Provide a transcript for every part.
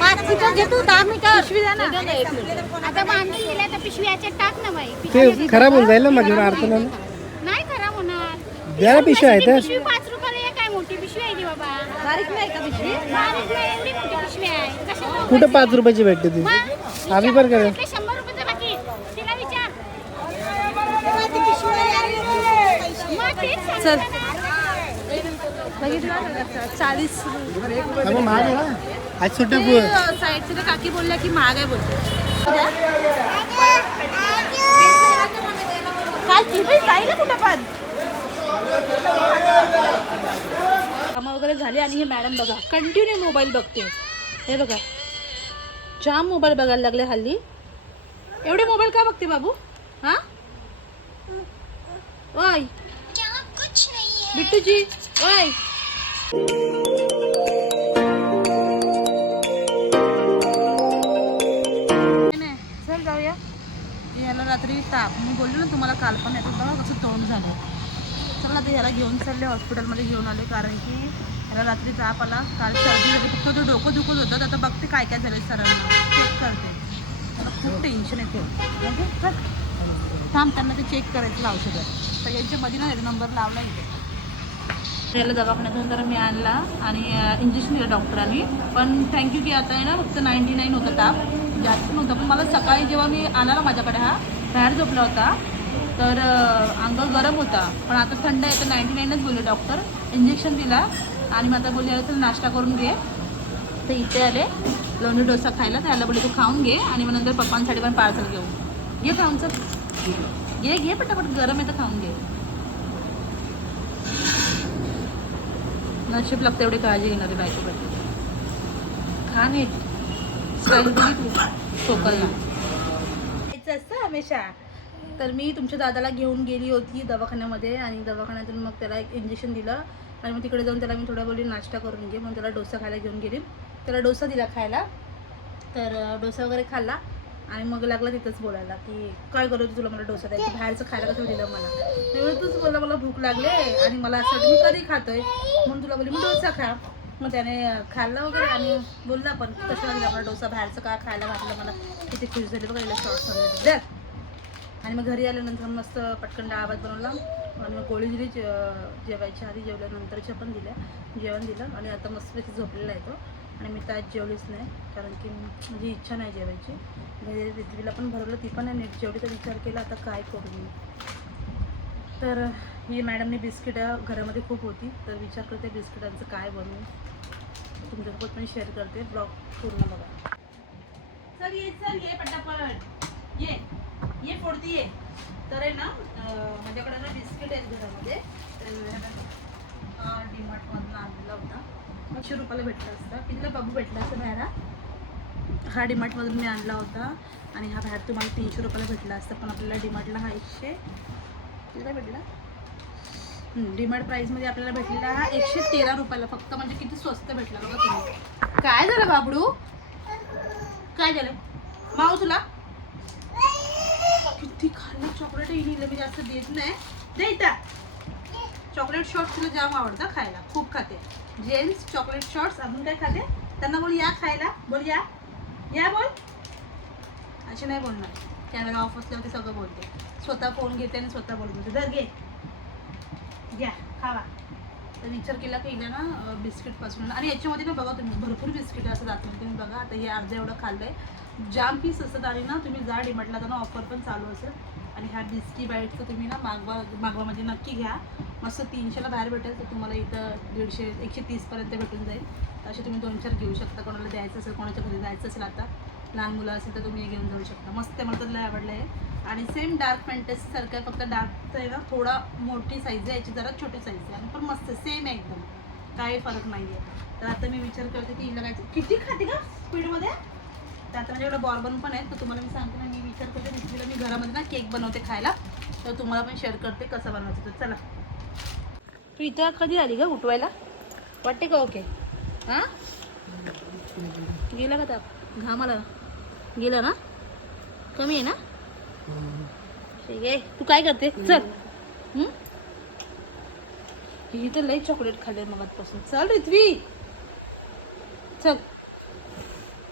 पाच मीटर घेतो दहा मीटर पिशवी द्या ना. आता बांधून दिल्या तर पिशव्याचे टाक ना बाई. ते खराब होऊन जाईल ना माझ्यावर अर्थ नाही नाही खराब होणार. द्या ना आहे तर पिशवी पाच रुपयाला एक आहे मोठी पिशवी आहे ती बाबा. बारीक नाही का पिशवी? बारीक नाही एवढी मोठी पिशवी आहे. कशाला कुठं पाच रुपयाची भेटते ती? आम्ही पण करेल ते शंभर रुपयाचं बाकी. तिला विचार. मग तेच चल. सांगते ना. चाळीस. आज सुट्ट्या पु- साईडचे काकी बोलल्या की महाग आहे कामं वगैरे झाली आणि हे मॅडम बघा कंटिन्यू मोबाईल बघते. हे बघा. जाम मोबाईल बघायला लागले हल्ली. एवढे मोबाईल का बघते बाबू? हा? ओय. बिट्टूजी ओय. नाही. चल जाऊया. याला रात्री ताप. मी बोललो ना तुम्हाला काल पण येतो बघा कसं तोंड झालं. चला आता याला घेऊन चालले हॉस्पिटलमध्ये घेऊन आले कारण की याला रात्री ताप आला. काल सर्दी झाली फक्त तो डोकं दुखत होतं. आता बघते काय काय झालं सरांना. चेक करते. मला खूप टेन्शन येते म्हणजे चल. थांब त्यांना ते चेक करायचं औषधं तर यांच्या मध्ये ना नंबर लावला इथे. याला दवाखान्यातून तर मी आणला आणि इंजेक्शन दिलं डॉक्टरांनी पण थँक्यू की आता आहे ना फक्त नाईन्टी नाईन होता ताप. जास्त नव्हता पण मला सकाळी जेव्हा मी आणाला माझ्याकडे हा बाहेर झोपला होता तर अंग गरम होता. पण आता थंड आहे तर नाईन्टी नाईनच बोलले डॉक्टर इंजेक्शन दिला आणि मग आता बोलले "अरे तर नाश्ता करून घे. तर इथे आले लोणी डोसा खायला त्याला बोलले तू खाऊन घे आणि मग नंतर पप्पांसाठी पण पार्सल घेऊ घे खाऊन चल घे घे पटापट गरम आहे तर खाऊन घे. नशीब लागतं एवढी काळजी घेणारी बायकोबद्दल खा नाही स्टाईल दिली तू. असतं हमेशा. तर मी तुमच्या दादाला घेऊन गेली होती दवाखान्यामध्ये आणि दवाखान्यातून मग त्याला एक इंजेक्शन दिलं. आणि मग तिकडे जाऊन त्याला मी थोडा बोली नाश्ता करून घे. मग त्याला डोसा खायला घेऊन गेली. त्याला डोसा दिला खायला. तर डोसा वगैरे खाल्ला. आणि मग लागला तिथंच बोलायला की काय करू तुला मला डोसा द्यायचा बाहेरचं खायला कसं दिलं मला? मी तूच बोला मला भूक लागले आणि मला असं मी कधी खातोय? म्हणून तुला बोलली मी डोसा खा. मग त्याने खाल्ला वगैरे आणि बोलला पण कसं दिला मला डोसा बाहेरचं का खायला घातलं मला? किती खुश झाली बघा याला शॉर्ट द्या आणि मग घरी आल्यानंतर मस्त पटकन डाळ भात बनवला आणि मग गोळी दिली जेवायच्या आधी जेवल्यानंतरच्या पण दिल्या जेवण दिलं आणि आता मस्त झोपलेला आहे तो. आणि मी तर आज जेवलीच नाही कारण की माझी इच्छा नाही जेवायची. म्हणजे पृथ्वीला पण भरवलं ती पण नीट जेवढी तर विचार केला आता काय करू मी? तर ही मॅडमने बिस्किटं घरामध्ये खूप होती तर विचार करते बिस्किटांचं काय बनवू. तुमच्यासोबत पण शेअर करते ब्लॉग पूर्ण बघा. चल ये चल ये पटापट. ये ये फोडती ये. तर आहे ना माझ्याकडे ना बिस्किट आहेत घरामध्ये. तर डीमार्टमधून आणलेला होता. पाचशे रुपयाला भेटला असता. कितीला बाबू भेटला असता बाहेर. हा? डिमार्टमधून मी आणला होता. आणि हा बाहेर तुम्हाला तीनशे रुपयाला भेटला असता. पण आपल्याला डिमार्टला हा एकशे कितीला भेटला डिमार्ट प्राईसमध्ये आपल्याला भेटलेला हा एकशे तेरा रुपयाला. फक्त म्हणजे किती स्वस्त भेटला बघा तुम्ही. काय झालं बाबडू? काय झालं? माऊ तुला? किती खाल्ली? चॉकलेट येईल मी जास्त देत नाही. देता चॉकलेट शॉर्ट्स तुला जाम आवडतं खायला. खूप खाते. जेन्स चॉकलेट शॉर्ट्स अजून काय खाते? त्यांना बोल या खायला. बोल या. या बोल. असे नाही बोलणार. कॅमेरा ऑफ असल्यावर ते सगळं बोलते. स्वतः फोन घेते आणि स्वतः बोलते धर घे. घ्या खावा. तर विचार केला की हिला ना बिस्किटपासून आणि याच्यामध्ये ना बघा तुम्ही भरपूर बिस्किट असं जातं तुम्ही बघा आता हे अर्धं एवढं खाल्लं आहे जाम पीस असतात आणि ना तुम्ही जा डिमांडला त्यांना ऑफर पण चालू असेल. आणि ह्या बिस्की बाईटचं तुम्ही ना मागवा मागवा म्हणजे नक्की घ्या. मस्त तीनशेला बाहेर भेटेल तर तुम्हाला इथं दीडशे एकशे तीसपर्यंत भेटून जाईल. तर असे तुम्ही दोन चार घेऊ शकता. कोणाला द्यायचं असेल कोणाच्या घरी जायचं असेल आता लहान मुलं असेल तर तुम्ही घेऊन जाऊ शकता. मस्त मला तर लय आवडलं आहे आणि सेम डार्क फॅन्टसीसारखं आहे फक्त डार्कचं आहे ना थोडा मोठी साईज आहे याची जरा छोटी साईज आहे. आणि पण मस्त सेम आहे एकदम. काही फरक नाही आहे तर आता मी विचार करते की हिला काय किती खाते का स्पीडमध्ये तर आता माझ्याकडे बॉर्बन पण आहे तर तुम्हाला मी सांगते ना मी विचार करते मी घरामध्ये ना केक बनवते खायला. तर तुम्हाला पण शेअर करते कसं बनवायचं तर चला. तू इथं कधी आली का उठवायला? वाटते का ओके हां? गेला का ताप घामाला? गेला ना? कमी आहे ना? ठीक आहे. तू काय करते? चल. ही तर लई चॉकलेट खाल्ले मगातपासून. चल रिथवी चल.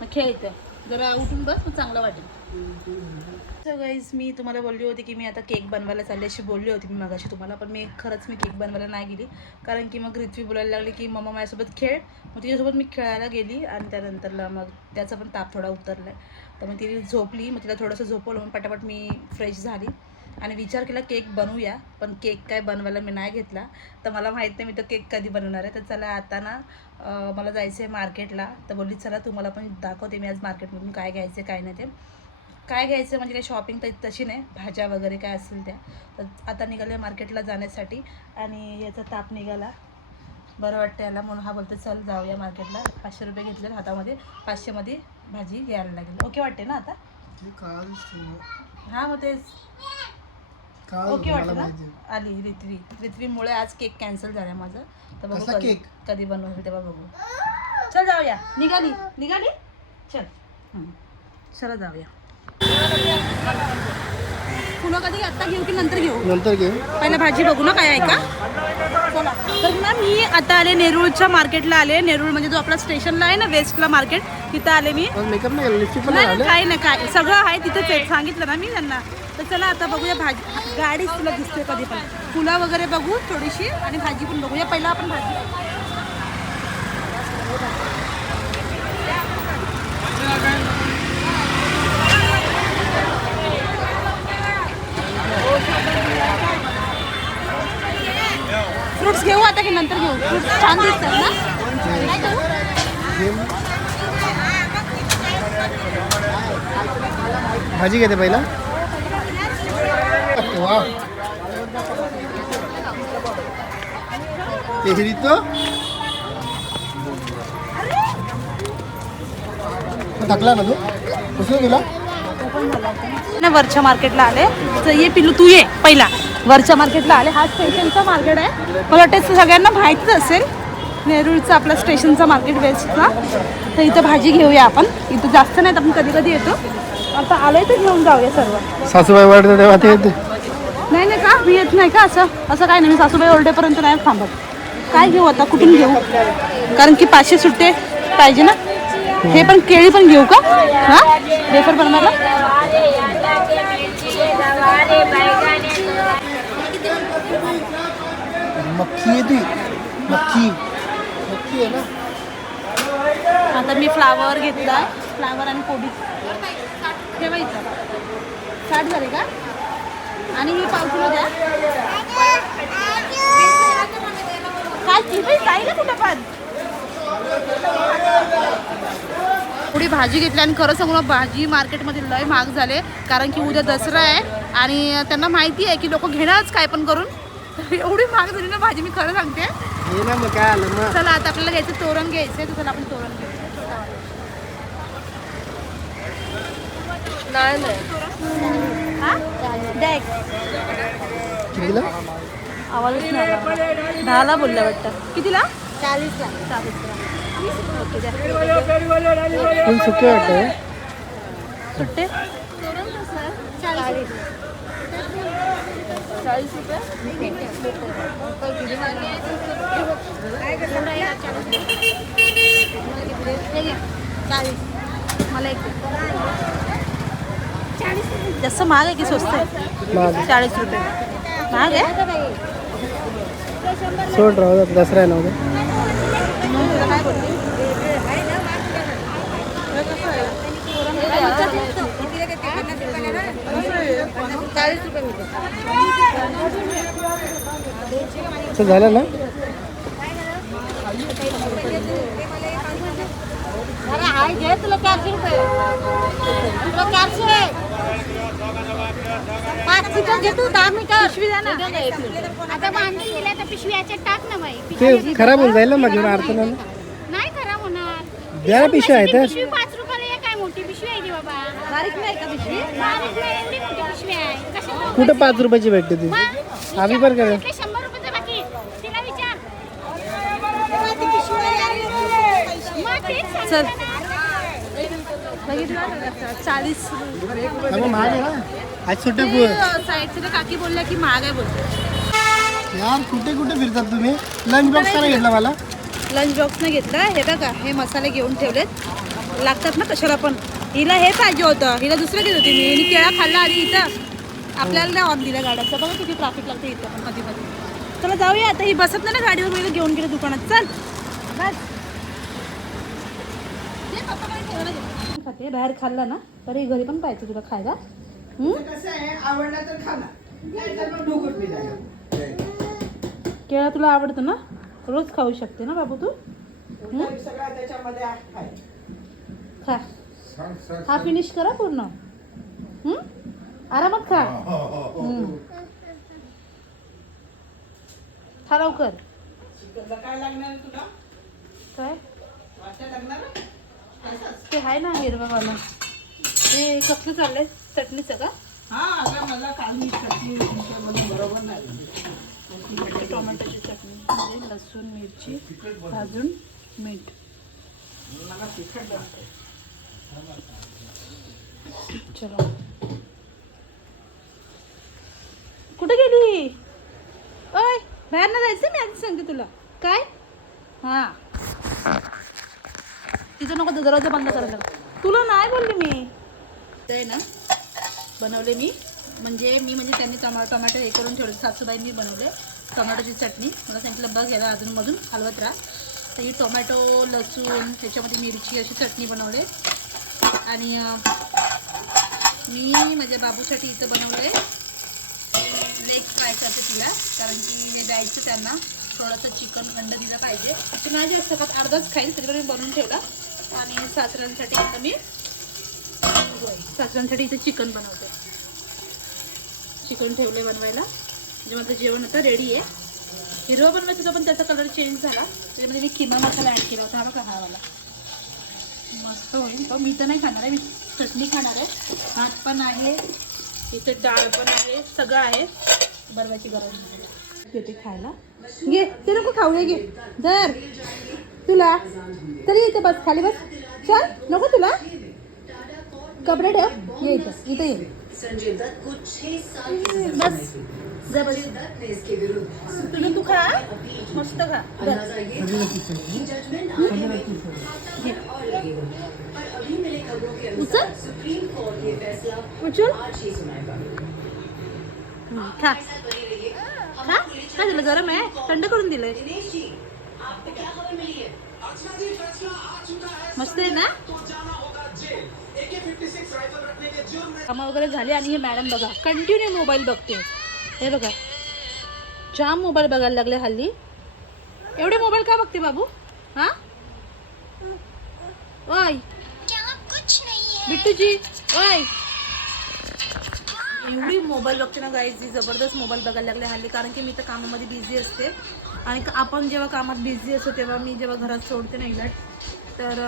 मग खेळतं जरा उठून बस मग चांगलं वाटेल. सो गाईज मी तुम्हाला बोलली होती की मी आता केक बनवायला चालली अशी बोलली होती मी मगाशी तुम्हाला पण मी खरंच मी केक बनवायला नाही गेली. कारण की मग रिथवी बोलायला लागली की मम्मा माझ्यासोबत खेळ. मग तिच्यासोबत मी खेळायला गेली आणि त्यानंतरला मग त्याचा पण ताप थोडा उतरला आहे तर मग ती झोपली मग तिला थोडंसं झोपवलं मग पटापट मी फ्रेश झाली. आणि विचार केला केक बनवूया पण केक काय बनवायला मी नाही घेतला. तर मला माहीत नाही मी तो केक कधी बनवणार आहे. तर चला आता ना मला जायचं आहे मार्केटला तर बोलली चला तुम्हाला पण दाखवते मी आज मार्केटमधून काय घ्यायचं काय नाही ते. काय घ्यायचं म्हणजे काही शॉपिंग तर तशी नाही. भाज्या वगैरे काय असेल त्या. तर आता निघाले मार्केटला जाण्यासाठी आणि याचा ताप निघाला. बरं वाटतं याला म्हणून हा बोलतो चल जाऊया मार्केटला पाचशे रुपये घेतले हातामध्ये. पाचशेमध्ये भाजी घ्यायला लागेल. ओके वाटते ना आता? हां मग तेच. ओके वाटतं ना? आली रिथवी. रिथवीमुळे आज केक कॅन्सल झाला माझं. तर बघू केक? कधी बनवू तेव्हा बघू. चल जाऊया. निघाली. निघाली? चल. चला जाऊया. फुलं कधी आत्ता घेऊ की नंतर घेऊ? नंतर घेऊ. पहिला भाजी बघू ना काय आहे का? चला. तर ना मी आता आले नेरूळच्या मार्केटला आले. नेरूळ म्हणजे जो आपला स्टेशनला आहे ना वेस्टला मार्केट तिथं आले मी. मेकअप नाही पण नाही काय सगळं आहे तिथेच आहे. सांगितलं ना मी त्यांना. तर चला आता बघूया भाजी. गाडीच तुला दिसते कधी पण. फुलं वगैरे बघू थोडीशी आणि भाजी पण बघूया. पहिला आपण भाजी. फ्रुट्स घेऊ आता की नंतर घेऊ? फ्रुट्स छान दिसतात ना. भाजी घेते पहिला. वा तेहरी तो टाकला ना तू. उचलून गेला ना वरच्या मार्केटला आले. तर ये पिल्लू तू ये पहिला. वरच्या मार्केटला आले. हा स्टेशनचा मार्केट आहे. मला वाटतं सगळ्यांना माहितीच असेल. नेरूळचा आपला स्टेशनचा मार्केट वेस्टचा तर इथं भाजी घेऊया आपण. इथं जास्त नाहीत आपण कधी कधी येतो. आता आलोय तर घेऊन जाऊया सर्व. सासूबाई वाटतं तेव्हा ते येते. नाही नाही का? मी येत नाही का असं? असं काय नाही मी सासूबाई ओरडेपर्यंत नाही थांबत. काय घेऊ आता? कुठून घेऊ? कारण की पाचशे सुट्टे पाहिजे ना? हे पण केळी पण घेऊ का? हा? रेफर बनवायला? मक्खी आहे ती मक्खी. मक्खी आहे ना? आता मी फ्लावर घेतला फ्लावर आणि कोबी. ठेवायचं. साठ झाले का? आणि ही पाव द्या. काय? किती जाईल कुठं पण? पुढे भाजी घेतली आणि खरं सांगू ना भाजी मार्केटमध्ये लय महाग झाले. कारण की उद्या दसरा आहे आणि त्यांना माहिती आहे की लोक घेणारच काय पण करून. तर एवढी महाग झाली ना भाजी मी खरं सांगते. हे ना मग काय आलं मग? चला आता आपल्याला घ्यायचं तोरण घ्यायचंय तर चला आपण तोरण घेऊ. हा? आवाजच नाही आला. दहाला बोलल्या वाटतं. कितीला? चाळीसला. चाळीसला ओके सुके वाटतं सुट्टे? चाळीस. चाळीस रुपये. चाळीस मला एक जास्त महाग आहे की स्वस्त आहे? चाळीस रुपये. महाग आहे? सोड राहू दे, दसरा आहे ना उद्या. चाळीस रुपये असं झालं ना? घे तुला चारशे रुपये तुला चारशे पाच मीटर घे तू दहा मीटर पिशवी द्या ना आता बांधून दिल्या तर पिशव्याच्या टाक ना बाई ते खराब होऊन जाईल ना मग घेऊन अर्थ नाही खराब होणार. द्या आहेत पाच एक आहे मोठी पिशवी आहे ती बाबा बारीक नाही का पिशवी? बारीक नाही, एवढी मोठी पिशवी आहे. कशाला कुठं पाच रुपयाची भेटते ती? मग? आम्ही पण करेल इकडे शंभर रुपयाचं बाकी तिला विचार. मग तेच सांगते चल. ना. चाळीस मग महाग आहे ना? आज सुट्टे पु- साईडचे काकी बोलल्या की महाग आहे बोलते यार कुठे कुठे फिरतात तुम्ही? लंच बॉक्स काय घेतला मला. लंच बॉक्सने घेतला. हे बघा हे मसाले घेऊन ठेवलेत. लागतात ना कशाला पण. हिला हे पाहिजे होतं. हिला दुसरं घेत होती मी. हिने केळा खाल्ला आधी इथं आपल्याला नाही ऑन दिल्या गाड्याचं बघा किती ट्रॅफिक लागते इथं पण कधी कधी चला जाऊया आता. ही बसत नाही ना गाडीवर मी घेऊन गेले दुकानात. चल. बस. खाते. बाहेर खाल्ला ना तरी घरी पण पाहिजे तुला खायला. आवडला तर केळा तुला आवडतं ना? रोज खाऊ शकते ना बाबू तू? सगळा त्याच्यामध्ये आहे. खा. हा फिनिश करा पूर्ण. हम्म? आरामात खा. खा लवकर. चिकनला काय लागणार आहे तुला? काय? वाटतं लागणार आहे? ते आहे ना हिरवावाला. ते कसलं चाललंय? चटणीचं का? हा टोमॅटोची चटणी म्हणजे लसूण मिरची भाजून मीठ. मला तिखट लागतं चलो. कुठे गेली? ओय बाहेर ना जायचं मी आधी सांगते तुला. काय? हा. तिचं नको तो दरवाजा बंद करायला तुला नाही बोलली मी. ते ना बनवले मी. म्हणजे मी म्हणजे त्यांनी टमा टोमॅटो हे करून ठेवले. सासूबाईंनी बनवले टोमॅटोची चटणी. मला सांगितलं बघ याला अजूनमधून हलवत राहा. तर ही टोमॅटो लसूण त्याच्यामध्ये मिरची अशी चटणी बनवले. आणि मी माझ्या बाबूसाठी इथं बनवले लेग फ्राय करते तिला कारण की मी द्यायचं त्यांना. थोडंसं चिकन अंड दिलं पाहिजे. तर माझी असं का अर्धाच खाईल त्याच्याकडे मी बनवून ठेवला. आणि सासऱ्यांसाठी इथं मी सासऱ्यांसाठी इथं चिकन बनवते. चिकन ठेवले बनवायला. म्हणजे माझं जेवण आता रेडी आहे. हिरवा बनवायचं होतं पण त्याचा कलर चेंज झाला. त्याच्यामध्ये मी किमा मसाला ॲड केला होता हा बघा हा वाला. मस्त होईल. पण मी तर नाही खाणार आहे मी चटणी खाणार आहे. भात पण आहे इथे डाळ पण आहे सगळं आहे. बनवायची गरज नाही. येते खायला. घे ते नको खाऊ घे. धर. तुला. तरी इथे बस खाली बस. चल नको तुला. कपडे ठेव. ये इथं इथं ये. बस. तुम्ही तू खा मस्त खा. उचल. खा. खा. काय झालं गरम आहे. थंड करून दिलंय. मस्त आहे ना? कामं वगैरे झाले आणि हे मॅडम बघा कंटिन्यू मोबाईल बघते. हे बघा. जाम मोबाईल बघायला लागले हल्ली. एवढे मोबाईल का बघते बाबू? हा? ओय. बिट्टूजी ओय. एवढी मोबाईल बघते ना गाईज जी जबरदस्त मोबाईल बघायला लागले हल्ली. कारण की मी तर कामामध्ये बिझी असते. आणि आपण जेव्हा कामात बिझी असतो तेव्हा मी जेव्हा घरात सोडते ना इलट तर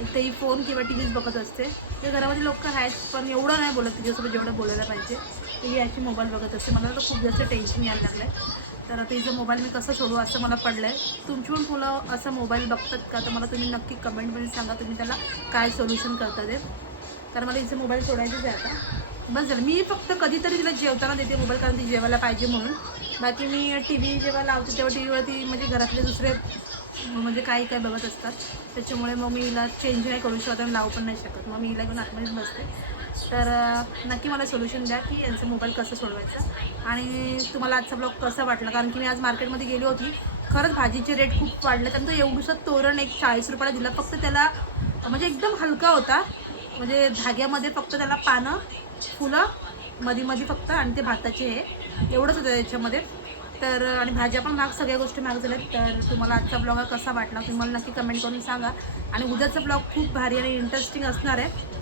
इथेही एक फोन किंवा टी व्हीच बघत असते. ते घरामध्ये लोक आहेत पण एवढं नाही बोलत तिच्यासोबत जेवढं बोलायला पाहिजे. ती ही याची मोबाईल बघत असते मला तर खूप जास्त टेन्शन यायला लागलं आहे तर आता हिचं मोबाईल मी कसं सोडू असं मला पडलं आहे तुमची पण मुलं असं मोबाईल बघतात का? तर मला तुम्ही नक्की कमेंटमध्ये सांगा. तुम्ही त्याला काय सोल्युशन करता ते. कारण मला हिचं मोबाईल सोडायचंच आहे आता. बस झालं. मी फक्त कधीतरी तिला जेवताना देते मोबाईल कारण ती जेवायला पाहिजे म्हणून. बाकी मी टी व्ही जेव्हा लावते तेव्हा टी व्हीवरती म्हणजे घरातले दुसरे म्हणजे काही काय बघत असतात. त्याच्यामुळे मग मी हिला चेंज नाही करू शकत आणि लावू पण नाही शकत. मग मी हिला घेऊन आतमध्येच बसते. तर नक्की मला सोल्युशन द्या की यांचं मोबाईल कसं सोडवायचं आणि तुम्हाला आजचा ब्लॉग कसा वाटला? कारण की मी आज मार्केटमध्ये गेली होती. खरंच भाजीचे रेट खूप वाढले. आणि तो एवढंसं तोरण एक चाळीस रुपयाला दिलं. फक्त त्याला म्हणजे एकदम हलका होता. म्हणजे धाग्यामध्ये फक्त त्याला पानं फुलं मधी मधी फक्त आणि ते भाताचे हे. एवढंच होतं त्याच्यामध्ये. तर आणि भाज्या पण महाग सगळ्या गोष्टी महाग झाल्या तर तुम्हाला आजचा ब्लॉग कसा वाटला? तुम्ही मला नक्की कमेंट करून सांगा. आणि उद्याचा ब्लॉग खूप भारी आणि इंटरेस्टिंग असणार आहे.